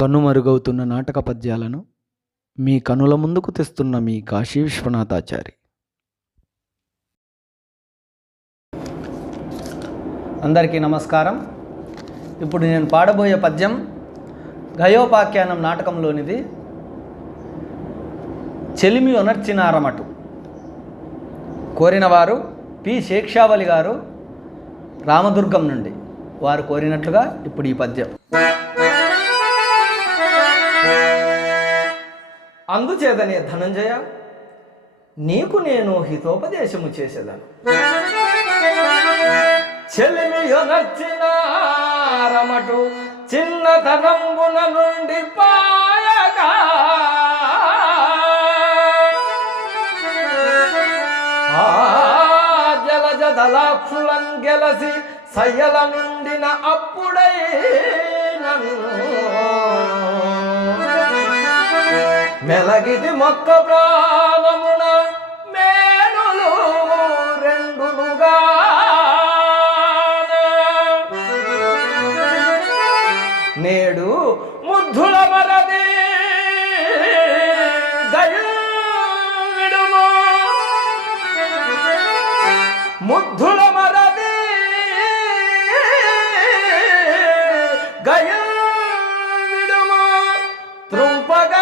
కనుమరుగవుతున్న నాటక పద్యాలను మీ కనుల ముందుకు తెస్తున్న మీ కాశీ విశ్వనాథాచారి. అందరికీ నమస్కారం. ఇప్పుడు నేను పాడబోయే పద్యం గయోపాఖ్యానం నాటకంలోనిది. చెలిమి ఒనర్చినారమటు కోరినవారు పి. శేక్షావలి గారు రామదుర్గం నుండి. వారు కోరినట్లుగా ఇప్పుడు ఈ పద్యం. అందుచేతనే ధనంజయ నీకు నేను హితోపదేశము చేసేదాను. చెలిమియొనర్చినారమటు చిన్నతనంబున నుండి పాయగా. ఆ జలజ దళాక్షులం గెలసి సయ్యల నుండిన అప్పుడై మెలగిది మొక్క ప్రాణమున మేనులు రెండునుగా నేడు ముద్దుల మరది విడుము ముద్దుల మరది విడుము త్రుంపగా